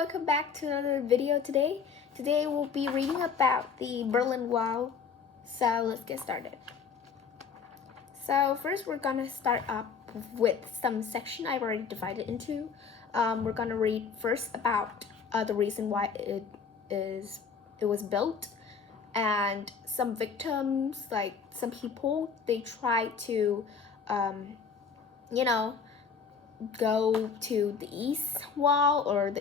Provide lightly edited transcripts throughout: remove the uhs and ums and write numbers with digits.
welcome back to another video today. Today we'll be reading about the Berlin Wall. So let's get started. So first we're gonna start up with some section I've already divided into. We're gonna read first about the reason why it was built, and some victims, like some people, they try to go to the east wall, or the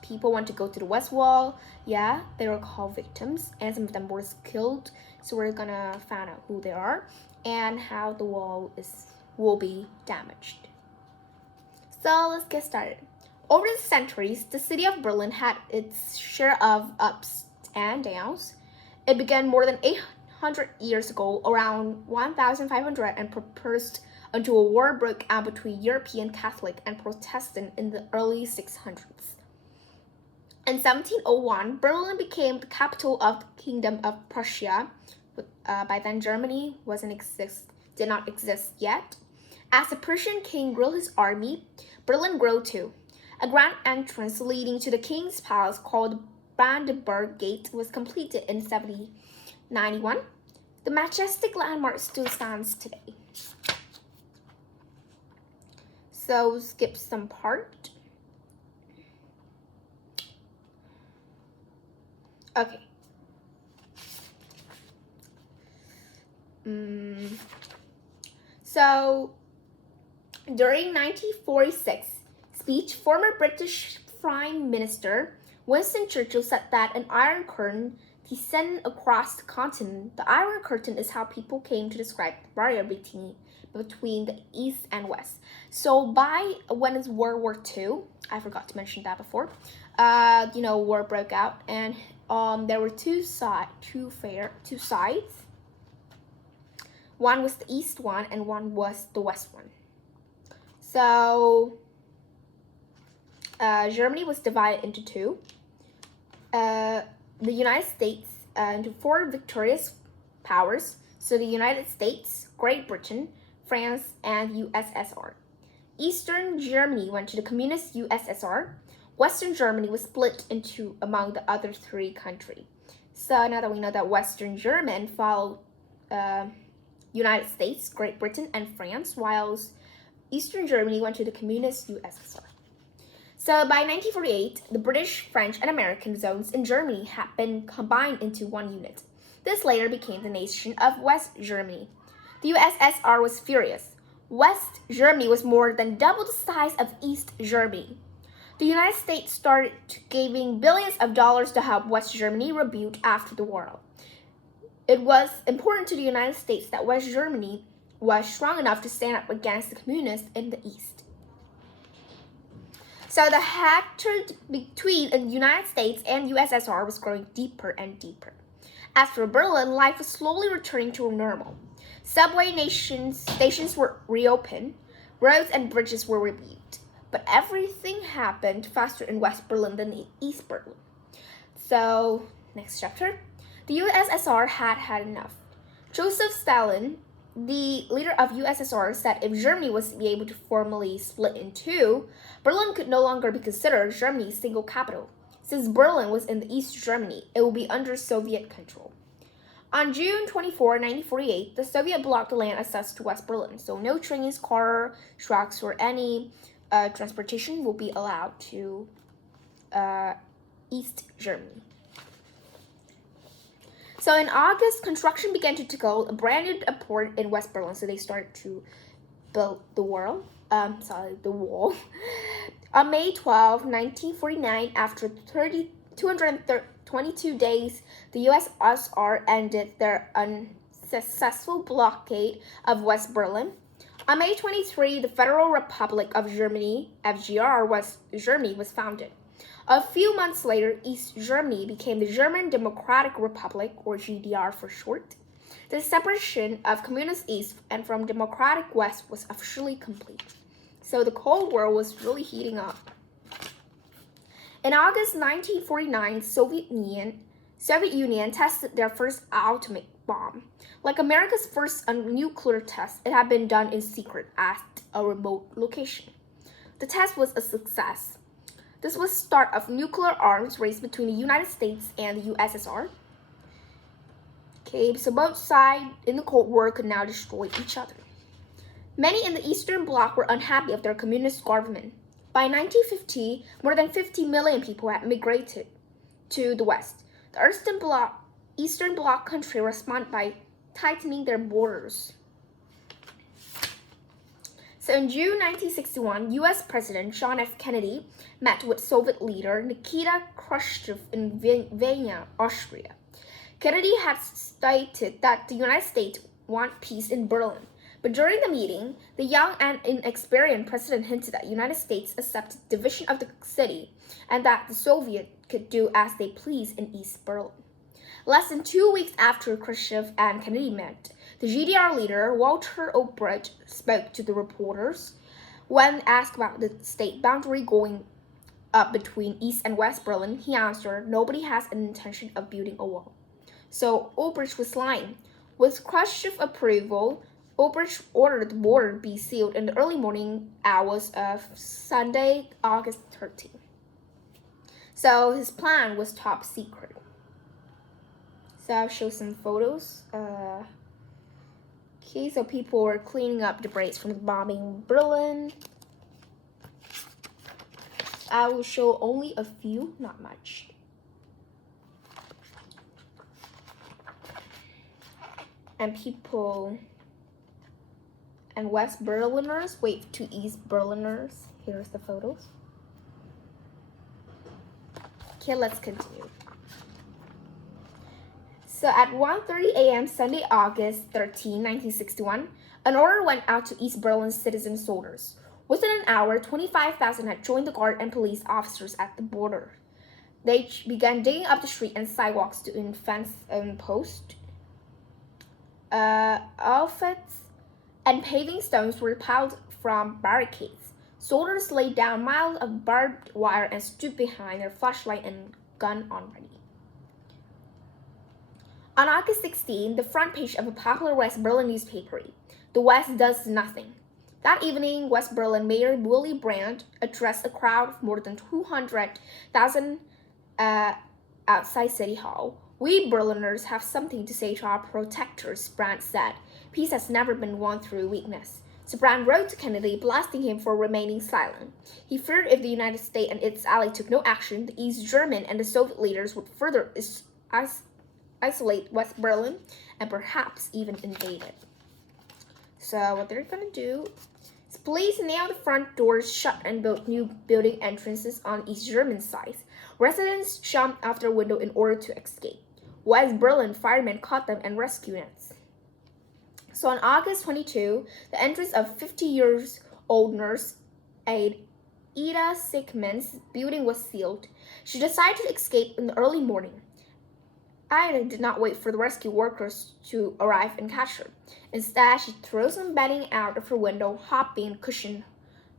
people want to go to the west wall. Yeah, they were called victims, and some of them were killed. So we're gonna find out who they are and how the wall will be damaged. So let's get started. Over the centuries, the city of Berlin had its share of ups and downs. It began more than 800 years ago, around 1500, and progressed until a war broke out between European Catholic and Protestant in the early 600s. In 1701, Berlin became the capital of the Kingdom of Prussia. By then, Germany did not exist yet. As the Prussian king grew his army, Berlin grew too. A grand entrance leading to the king's palace called Brandenburg Gate was completed in 1791. The majestic landmark still stands today. So skip some part. Okay. So during 1946 speech, former British Prime Minister Winston Churchill said that an iron curtain descended across the continent. The Iron Curtain is how people came to describe the barrier between the East and West. So when it's World War II, I forgot to mention that before, war broke out, and there were two sides. One was the East one, and one was the West one. So Germany was divided into two. The United States into four victorious powers. So the United States, Great Britain, France, and USSR. Eastern Germany went to the communist USSR. Western Germany was split into among the other three countries. So now that we know that Western Germany followed United States, Great Britain, and France, whilst Eastern Germany went to the communist USSR. So by 1948, the British, French, and American zones in Germany had been combined into one unit. This later became the nation of West Germany. The USSR was furious. West Germany was more than double the size of East Germany. The United States started giving billions of dollars to help West Germany rebuild after the war. It was important to the United States that West Germany was strong enough to stand up against the communists in the East. So the hatred between the United States and USSR was growing deeper and deeper. As for Berlin, life was slowly returning to normal. Subway stations were reopened, roads and bridges were rebuilt. But everything happened faster in West Berlin than in East Berlin. So, next chapter. The USSR had enough. Joseph Stalin, the leader of USSR, said if Germany was to be able to formally split in two, Berlin could no longer be considered Germany's single capital. Since Berlin was in the East Germany, it would be under Soviet control. On June 24, 1948, the Soviet blocked the land access to West Berlin, so no trains, car, trucks, or any transportation will be allowed to East Germany. So in August, construction began to go a brand new port in West Berlin, so they started to build the wall. On May 12, 1949, after 222 days, the USSR ended their unsuccessful blockade of West Berlin. On May 23, the Federal Republic of Germany, Germany was founded. A few months later, East Germany became the German Democratic Republic, or GDR for short. The separation of Communist East and from Democratic West was officially complete. So the Cold War was really heating up. In August 1949, Soviet Union tested their first atomic bomb. Like America's first nuclear test, it had been done in secret at a remote location. The test was a success. This was the start of nuclear arms race between the United States and the USSR. Okay, so both sides in the Cold War could now destroy each other. Many in the Eastern Bloc were unhappy of their communist government. By 1950, more than 50 million people had migrated to the West. The Eastern Bloc countries responded by tightening their borders. So in June 1961, U.S. President John F. Kennedy met with Soviet leader Nikita Khrushchev in Vienna, Austria. Kennedy had stated that the United States want peace in Berlin. But during the meeting, the young and inexperienced president hinted that the United States accepted division of the city and that the Soviets could do as they pleased in East Berlin. Less than 2 weeks after Khrushchev and Kennedy met, the GDR leader, Walter Obrecht, spoke to the reporters. When asked about the state boundary going up between East and West Berlin, he answered, "Nobody has an intention of building a wall." So Obrecht was lying. With Khrushchev's approval, Obrecht ordered the border be sealed in the early morning hours of Sunday, August 13th. So his plan was top secret. So I'll show some photos. Okay, so people were cleaning up debris from the bombing in Berlin. I will show only a few, not much. And people and West Berliners wave to East Berliners. Here's the photos. Okay, let's continue. So at 1:30 a.m. Sunday, August 13, 1961, an order went out to East Berlin's citizen soldiers. Within an hour, 25,000 had joined the guard and police officers at the border. They began digging up the street and sidewalks to fence and post. Outfits and paving stones were piled from barricades. Soldiers laid down miles of barbed wire and stood behind their flashlight and gun on ready. On August 16, the front page of a popular West Berlin newspaper read, "The West does nothing." That evening, West Berlin Mayor Willy Brandt addressed a crowd of more than 200,000 outside City Hall. "We Berliners have something to say to our protectors," Brandt said. "Peace has never been won through weakness." So Brandt wrote to Kennedy, blasting him for remaining silent. He feared if the United States and its allies took no action, the East German and the Soviet leaders would further isolate West Berlin and perhaps even invade it. So what they're gonna do is police nailed the front doors shut and built new building entrances on East German sides. Residents jumped out their window in order to escape. West Berlin firemen caught them and rescue nets. So on August 22, the entrance of 50-year-old nurse aide Ida Sigmund's building was sealed. She decided to escape in the early morning. Ida did not wait for the rescue workers to arrive and catch her. Instead, she threw some bedding out of her window, hoping cushioned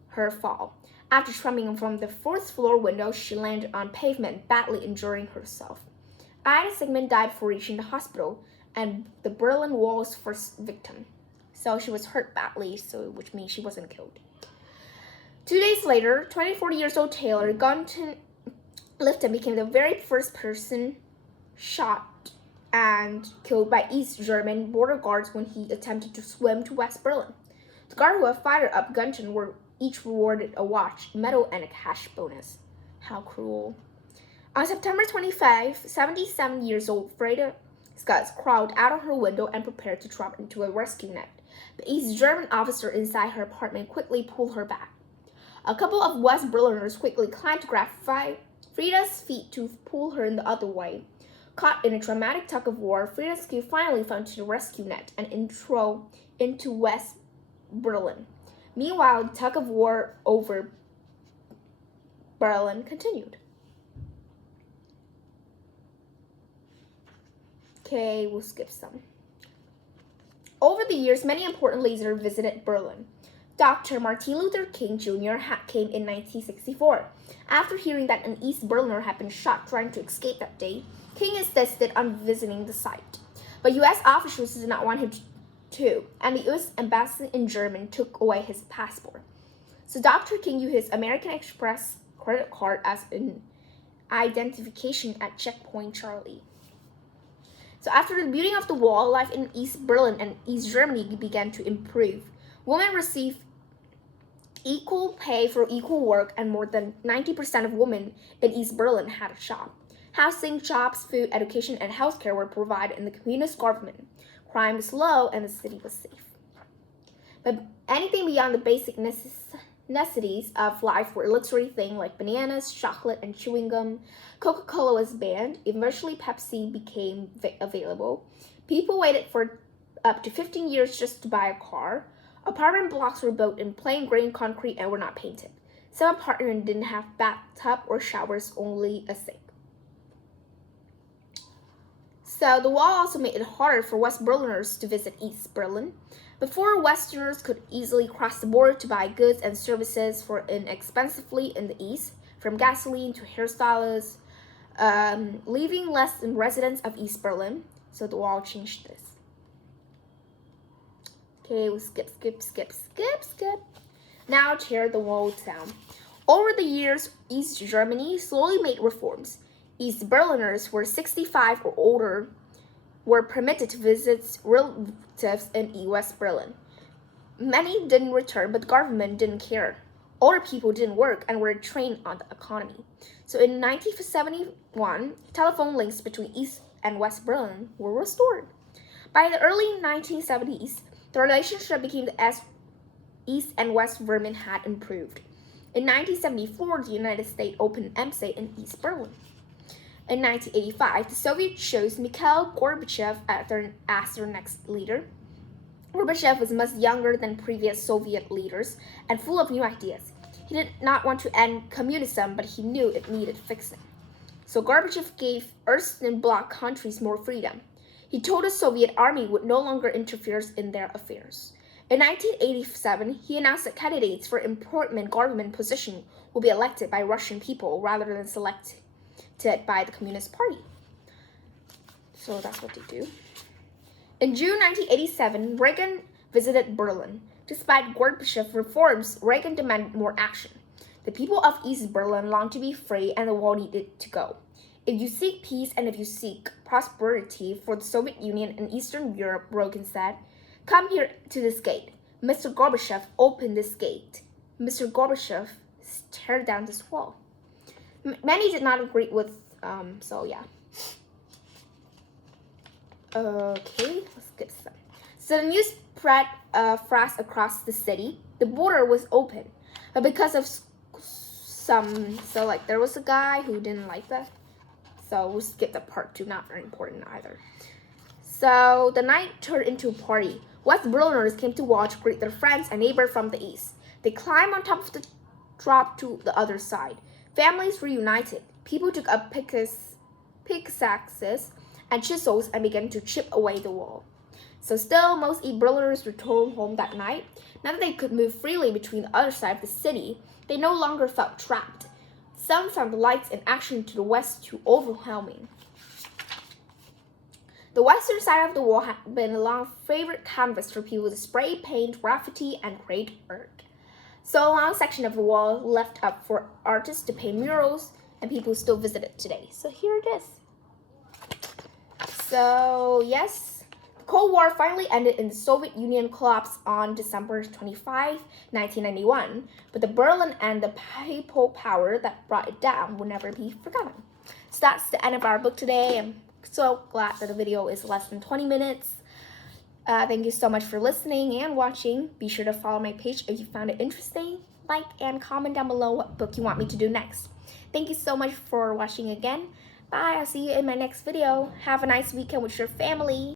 her fall. After jumping from the fourth-floor window, she landed on pavement, badly injuring herself. Ida Sigmund died before reaching the hospital, and the Berlin Wall's first victim. So she was hurt badly, which means she wasn't killed. 2 days later, 24-year-old Taylor Gunton Lifton became the very first person shot and killed by East German border guards when he attempted to swim to West Berlin. The guards who had fired up Gunton were each rewarded a watch, medal, and a cash bonus. How cruel. On September 25, 77-year-old Freda Scutts crawled out of her window and prepared to drop into a rescue net. The East German officer inside her apartment quickly pulled her back. A couple of West Berliners quickly climbed to grab Freda's feet to pull her in the other way. Caught in a dramatic tug-of-war, Freda's skill finally found the rescue net and intro into West Berlin. Meanwhile, the tug-of-war over Berlin continued. Okay, we'll skip some. Over the years, many important leaders visited Berlin. Dr. Martin Luther King Jr. came in 1964. After hearing that an East Berliner had been shot trying to escape that day, King insisted on visiting the site. But U.S. officials did not want him to, and the U.S. embassy in Germany took away his passport. So Dr. King used his American Express credit card as an identification at Checkpoint Charlie. So after the building of the wall, life in East Berlin and East Germany began to improve. Women received equal pay for equal work, and more than 90% of women in East Berlin had a job. Housing, jobs, food, education, and healthcare were provided in the communist government. Crime was low and the city was safe. But anything beyond the basic necessities of life were luxury things like bananas, chocolate, and chewing gum. Coca-Cola was banned. Eventually, Pepsi became available. People waited for up to 15 years just to buy a car. Apartment blocks were built in plain gray concrete and were not painted. Some apartments didn't have bathtub or showers, only a sink. So the wall also made it harder for West Berliners to visit East Berlin. Before, Westerners could easily cross the border to buy goods and services for inexpensively in the East, from gasoline to hairstylists, leaving less than residents of East Berlin. So the wall changed this. Okay, we'll skip. Now tear the wall down. Over the years, East Germany slowly made reforms. East Berliners who were 65 or older were permitted to visit relatives in West Berlin. Many didn't return, but the government didn't care. Older people didn't work and were trained on the economy. So in 1971, telephone links between East and West Berlin were restored. By the early 1970s, the relationship between the East and West Berlin had improved. In 1974, the United States opened an embassy in East Berlin. In 1985, the Soviets chose Mikhail Gorbachev as their next leader. Gorbachev was much younger than previous Soviet leaders and full of new ideas. He did not want to end communism, but he knew it needed fixing. So Gorbachev gave Eastern Bloc countries more freedom. He told the Soviet army would no longer interfere in their affairs. In 1987, he announced that candidates for important government positions will be elected by Russian people rather than selected by the Communist Party. So that's what they do. In June 1987, Reagan visited Berlin. Despite Gorbachev's reforms, Reagan demanded more action. The people of East Berlin longed to be free and the wall needed to go. If you seek peace and if you seek prosperity for the Soviet Union and Eastern Europe, Reagan said, come here to this gate. Mr. Gorbachev opened this gate. Mr. Gorbachev tear down this wall. Many did not agree with, so yeah. Okay, let's skip some. So the news spread fast across the city. The border was open, but because of there was a guy who didn't like that. So we'll skip the part 2, not very important either. So the night turned into a party. West Berliners came to watch greet their friends and neighbors from the east. They climbed on top of the drop to the other side. Families reunited. People took up pickaxes and chisels and began to chip away the wall. So still, most East Berliners returned home that night. Now that they could move freely between the other side of the city, they no longer felt trapped. Some found the lights in action to the west too overwhelming. The western side of the wall had been a long favorite canvas for people to spray paint, graffiti, and create art. So a long section of the wall left up for artists to paint murals, and people still visit it today. So here it is. So yes, the Cold War finally ended in the Soviet Union collapse on December 25, 1991, but the Berlin and the people power that brought it down will never be forgotten. So that's the end of our book today. I'm so glad that the video is less than 20 minutes. Thank you so much for listening and watching. Be sure to follow my page if you found it interesting. Like and comment down below what book you want me to do next. Thank you so much for watching again. Bye, I'll see you in my next video. Have a nice weekend with your family.